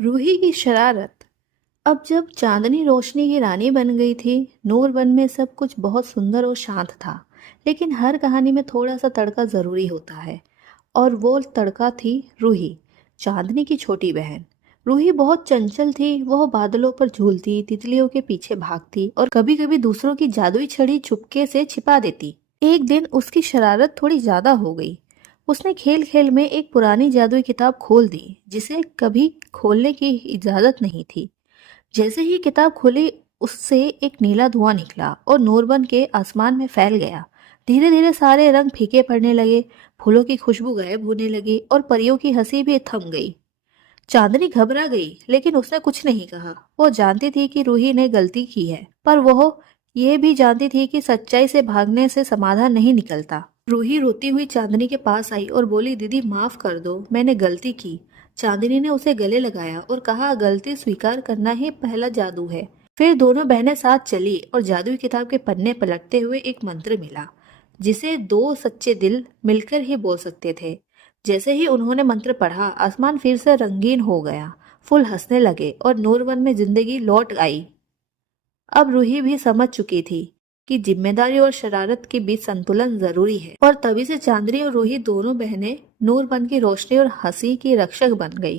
रूही की शरारत। अब जब चांदनी रोशनी की रानी बन गई थी, नूर वन में सब कुछ बहुत सुंदर और शांत था। लेकिन हर कहानी में थोड़ा सा तड़का जरूरी होता है, और वो तड़का थी रूही, चांदनी की छोटी बहन। रूही बहुत चंचल थी। वह बादलों पर झूलती, तितलियों के पीछे भागती और कभी कभी दूसरों की जादुई छड़ी चुपके से छिपा देती। एक दिन उसकी शरारत थोड़ी ज्यादा हो गई। उसने खेल खेल में एक पुरानी जादुई किताब खोल दी, जिसे कभी खोलने की इजाजत नहीं थी। जैसे ही किताब खुली, उससे एक नीला धुआं निकला और नूरबन के आसमान में फैल गया। धीरे धीरे सारे रंग फीके पड़ने लगे, फूलों की खुशबू गायब होने लगी और परियों की हंसी भी थम गई। चांदनी घबरा गई, लेकिन उसने कुछ नहीं कहा। वो जानती थी कि रूही ने गलती की है, पर वो ये भी जानती थी कि सच्चाई से भागने से समाधान नहीं निकलता। रूही रोती हुई चांदनी के पास आई और बोली, दीदी माफ कर दो, मैंने गलती की। चांदनी ने उसे गले लगाया और कहा, गलती स्वीकार करना ही पहला जादू है। फिर दोनों बहनें साथ चली और जादुई किताब के पन्ने पलटते हुए एक मंत्र मिला, जिसे दो सच्चे दिल मिलकर ही बोल सकते थे। जैसे ही उन्होंने मंत्र पढ़ा, आसमान फिर से रंगीन हो गया, फूल हंसने लगे और नूरवन में जिंदगी लौट आई। अब रूही भी समझ चुकी थी कि जिम्मेदारी और शरारत के बीच संतुलन जरूरी है, और तभी से चांदनी और रूही दोनों बहनें नूरवन की रोशनी और हंसी की रक्षक बन गई।